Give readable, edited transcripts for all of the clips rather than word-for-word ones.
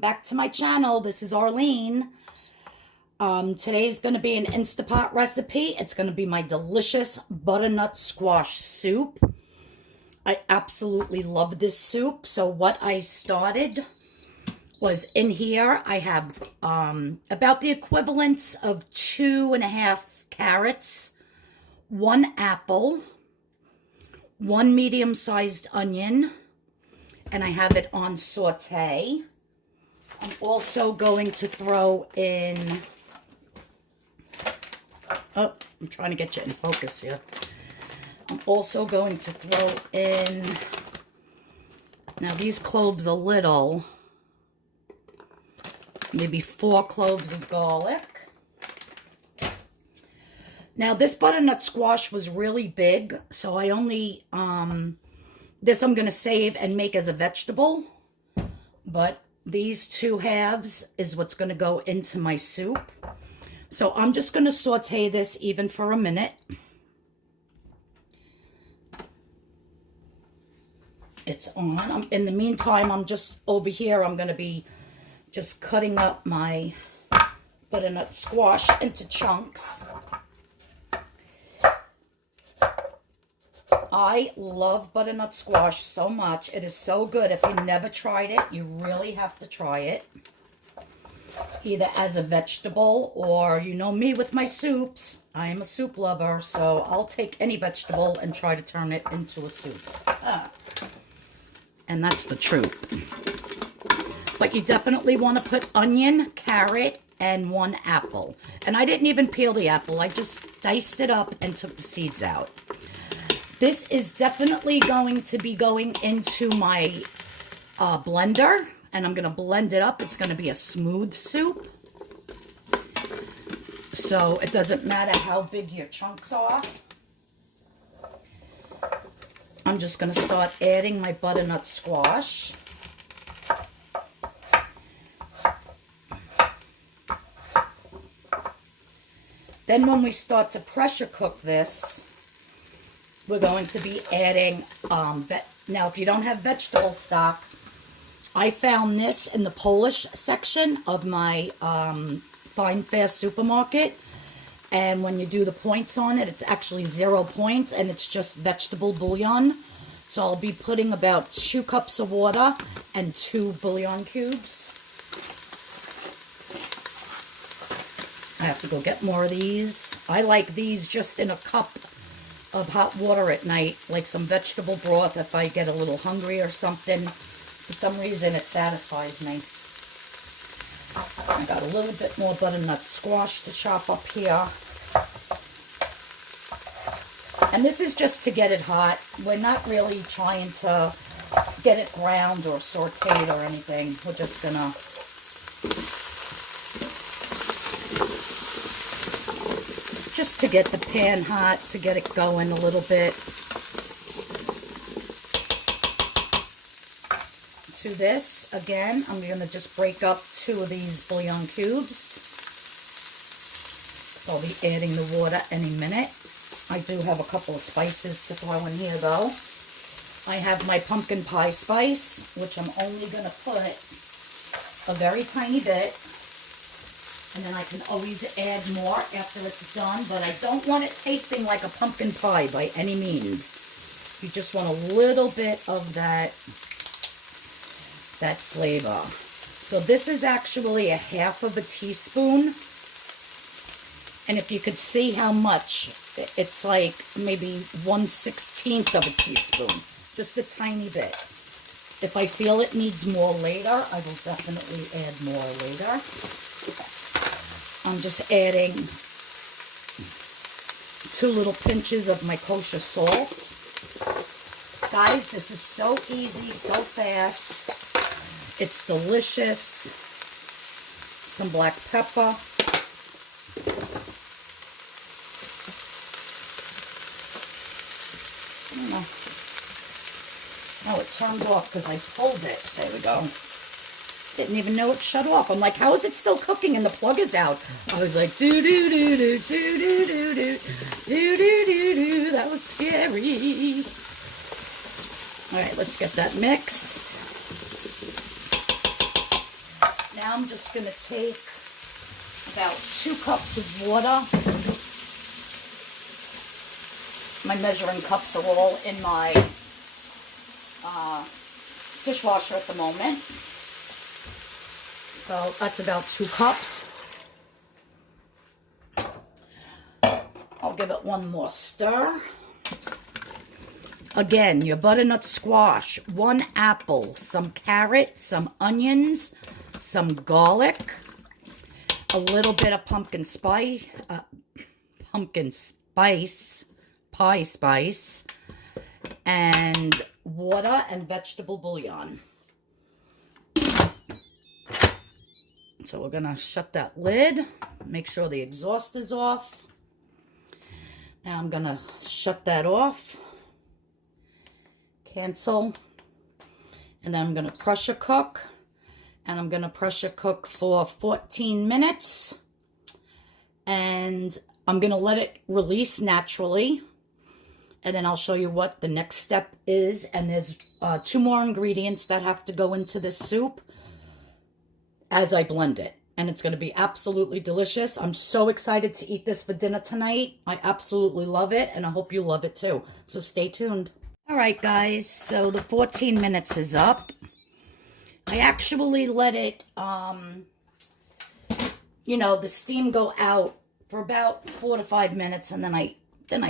back to my channel. This is Arlene. Today is going to be an Instapot recipe. It's going to be my delicious butternut squash soup. I absolutely love this soup. So what I started was in here, I have about the equivalence of 2.5 carrots, 1 apple, 1 medium-sized onion, and I have it on saute. I'm also going to throw in, oh, I'm trying to get you in focus here. I'm also going to throw in, now these cloves are little, maybe 4 cloves of garlic. Now this butternut squash was really big, so I only, this I'm going to save and make as a vegetable, but these 2 halves is what's going to go into my soup. So I'm just going to saute this even for a minute. It's on. In the meantime, I'm just over here, I'm going to be just cutting up my butternut squash into chunks. I love butternut squash so much. It is so good. If you never tried it, you really have to try it. Either as a vegetable or, you know me with my soups. I am a soup lover, so I'll take any vegetable and try to turn it into a soup. And that's the truth. But you definitely want to put onion, carrot, and 1 apple. And I didn't even peel the apple. I just diced it up and took the seeds out. This is definitely going to be going into my blender, and I'm going to blend it up. It's going to be a smooth soup. So it doesn't matter how big your chunks are. I'm just going to start adding my butternut squash. Then when we start to pressure cook this, we're going to be adding, now if you don't have vegetable stock, I found this in the Polish section of my Fine Fast supermarket. And when you do the points on it, it's actually 0 points and it's just vegetable bouillon. So I'll be putting about 2 cups of water and 2 bouillon cubes. I have to go get more of these. I like these just in a cup of hot water at night, like some vegetable broth if I get a little hungry or something. For some reason, it satisfies me. I got a little bit more butternut squash to chop up here. And this is just to get it hot. We're not really trying to get it browned or sauteed or anything. We're just gonna just to get the pan hot, to get it going a little bit. To this, again, I'm going to just break up 2 of these bouillon cubes. So I'll be adding the water any minute. I do have a couple of spices to throw in here, though. I have my pumpkin pie spice, which I'm only going to put a very tiny bit. And then I can always add more after it's done, but I don't want it tasting like a pumpkin pie by any means. You just want a little bit of that flavor. So this is actually 1/2 teaspoon. And if you could see how much, it's like maybe 1/16 of a teaspoon. Just a tiny bit. If I feel it needs more later, I will definitely add more later. I'm just adding 2 little pinches of my kosher salt. Guys, this is so easy, so fast. It's delicious. Some black pepper. Oh, it turned off because I pulled it. There we go. Didn't even know it shut off. I'm like, how is it still cooking and the plug is out? I was like, do-do-do-do, do-do-do-do. That was scary. All right, let's get that mixed. Now I'm just going to take about 2 cups of water. My measuring cups are all in my dishwasher at the moment. So that's about 2 cups. I'll give it one more stir. Again, your butternut squash, 1 apple, some carrot, some onions, some garlic, a little bit of pumpkin spice, pie spice, and water and vegetable bouillon. So we're gonna shut that lid, make sure the exhaust is off. Now I'm gonna shut that off, cancel, and then I'm gonna pressure cook, and I'm gonna pressure cook for 14 minutes, and I'm gonna let it release naturally, and then I'll show you what the next step is. And there's 2 more ingredients that have to go into this soup as I blend it. And it's going to be absolutely delicious. I'm so excited to eat this for dinner tonight. I absolutely love it, and I hope you love it too. So stay tuned. All right, guys. So the 14 minutes is up. I actually let it, you know, the steam go out for about 4 to 5 minutes, and then I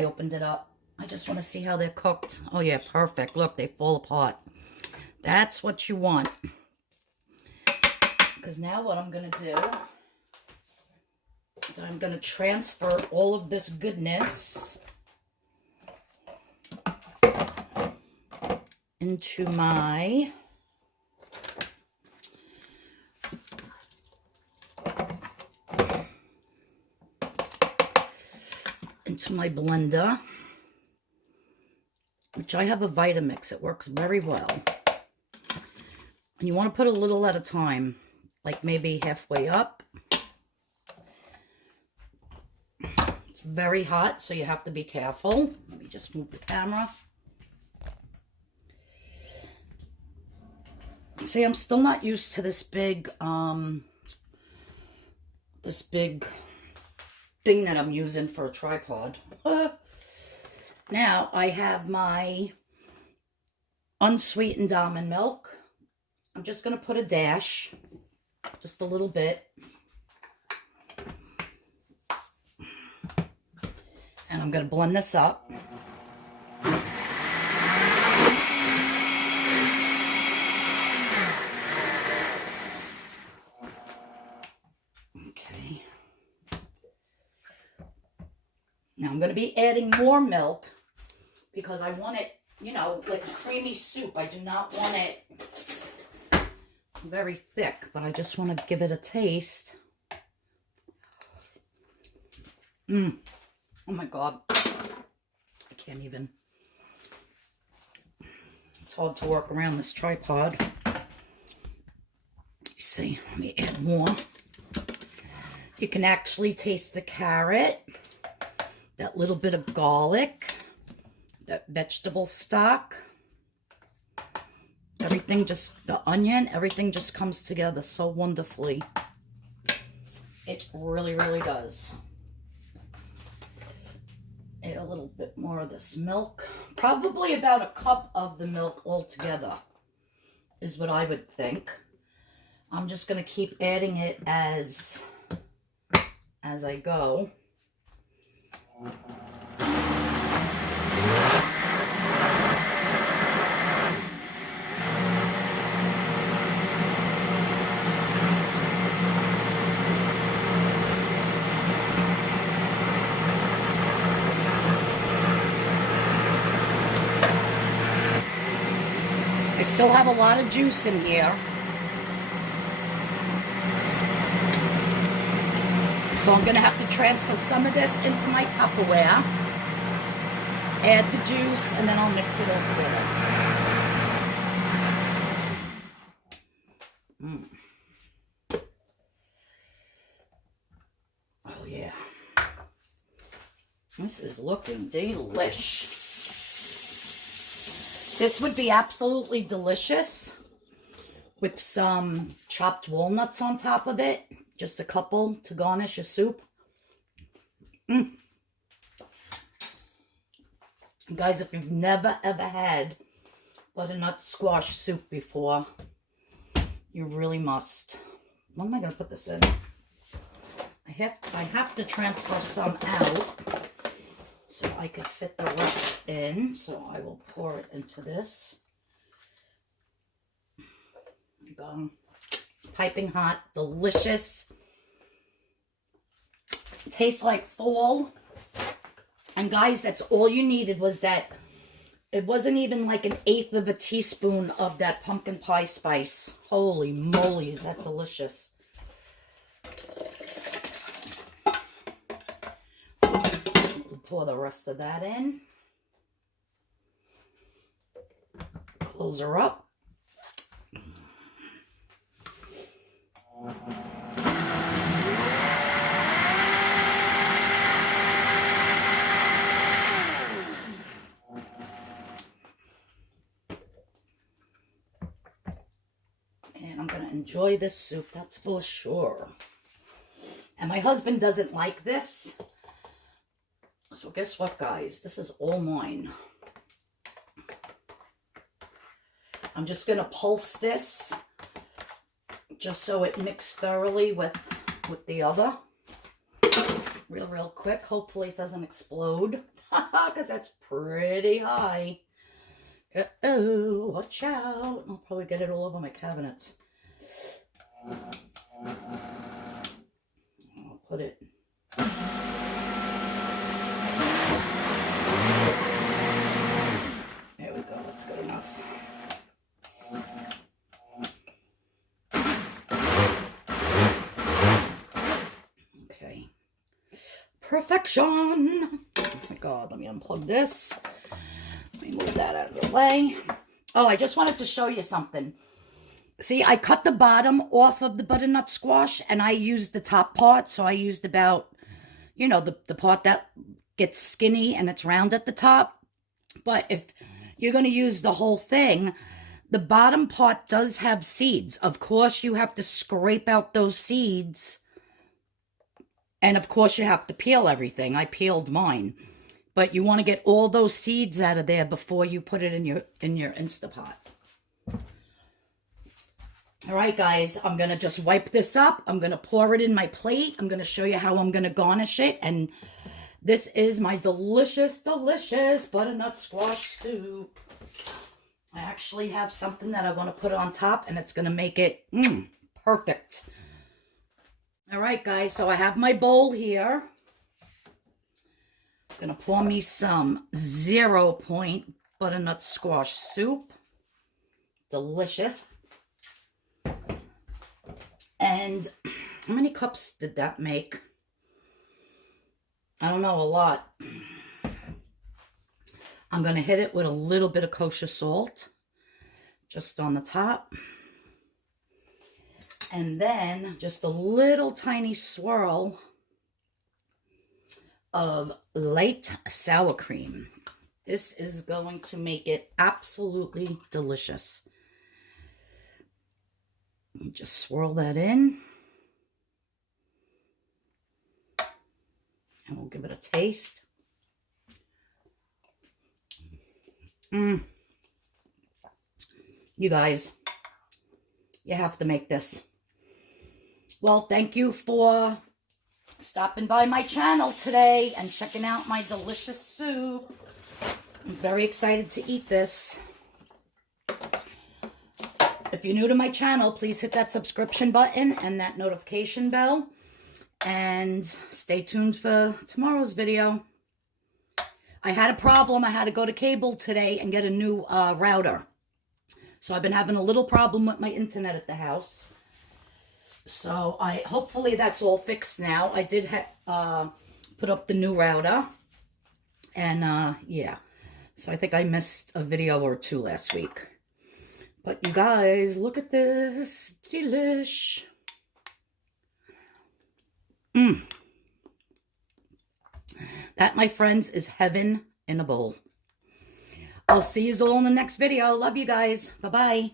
opened it up. I just want to see how they're cooked. Oh yeah, perfect. Look, they fall apart. That's what you want. Because now what I'm going to do is I'm going to transfer all of this goodness into my blender, which I have a Vitamix. It works very well. And you want to put a little at a time, like maybe halfway up. It's very hot, so you have to be careful. Let me just move the camera. See, I'm still not used to this big thing that I'm using for a tripod. Now I have my unsweetened almond milk. I'm just going to put a dash, just a little bit. And I'm going to blend this up. Okay. Now I'm going to be adding more milk because I want it, you know, like a creamy soup. I do not want it very thick, but I just want to give it a taste. Oh my God. I can't even. It's hard to work around this tripod. You see, let me add more. You can actually taste the carrot, that little bit of garlic, that vegetable stock. Everything just, the onion, everything just comes together so wonderfully. It really, really does. Add a little bit more of this milk. Probably about a cup of the milk altogether is what I would think. I'm just going to keep adding it as I go. I still have a lot of juice in here. So I'm going to have to transfer some of this into my Tupperware. Add the juice, and then I'll mix it all together. Oh, yeah. This is looking delish. This would be absolutely delicious with some chopped walnuts on top of it. Just a couple to garnish your soup. Guys, if you've never ever had butternut squash soup before, you really must. What am I going to put this in? I have to transfer some out so I could fit the rest in. So I will pour it into this. Go. Piping hot, delicious. Tastes like fall. And guys, that's all you needed was that. It wasn't even like 1/8 of a teaspoon of that pumpkin pie spice. Holy moly, is that delicious. We'll pour the rest of that in. Close her up. And I'm going to enjoy this soup, that's for sure. And my husband doesn't like this. So guess what, guys? This is all mine. I'm just going to pulse this just so it mixed thoroughly with the other. Real quick. Hopefully it doesn't explode because that's pretty high. Uh-oh, watch out. I'll probably get it all over my cabinets. I'll put it. There we go, that's good enough. Okay. Perfection. Oh my God, let me unplug this. Let me move that out of the way. Oh, I just wanted to show you something. See, I cut the bottom off of the butternut squash and I used the top part. So I used about, you know, the part that gets skinny and it's round at the top. But if you're going to use the whole thing, the bottom part does have seeds. Of course, you have to scrape out those seeds. And of course, you have to peel everything. I peeled mine. But you want to get all those seeds out of there before you put it in your Instapot. All right, guys, I'm going to just wipe this up. I'm going to pour it in my plate. I'm going to show you how I'm going to garnish it. And this is my delicious, delicious butternut squash soup. I actually have something that I want to put on top, and it's going to make it perfect. All right, guys, so I have my bowl here. I'm going to pour me some 0 point butternut squash soup. Delicious. And how many cups did that make? I don't know, a lot. I'm going to hit it with a little bit of kosher salt, just on the top. And then just a little tiny swirl of light sour cream. This is going to make it absolutely delicious. Just swirl that in. And we'll give it a taste. You guys, you have to make this. Well, thank you for stopping by my channel today and checking out my delicious soup. I'm very excited to eat this. If you're new to my channel, please hit that subscription button and that notification bell. And stay tuned for tomorrow's video. I had a problem. I had to go to cable today and get a new router. So I've been having a little problem with my internet at the house. So hopefully that's all fixed now. I did put up the new router. And yeah. So I think I missed a video or two last week. But you guys, look at this. Delish. That, my friends, is heaven in a bowl. I'll see you all in the next video. Love you guys. Bye-bye.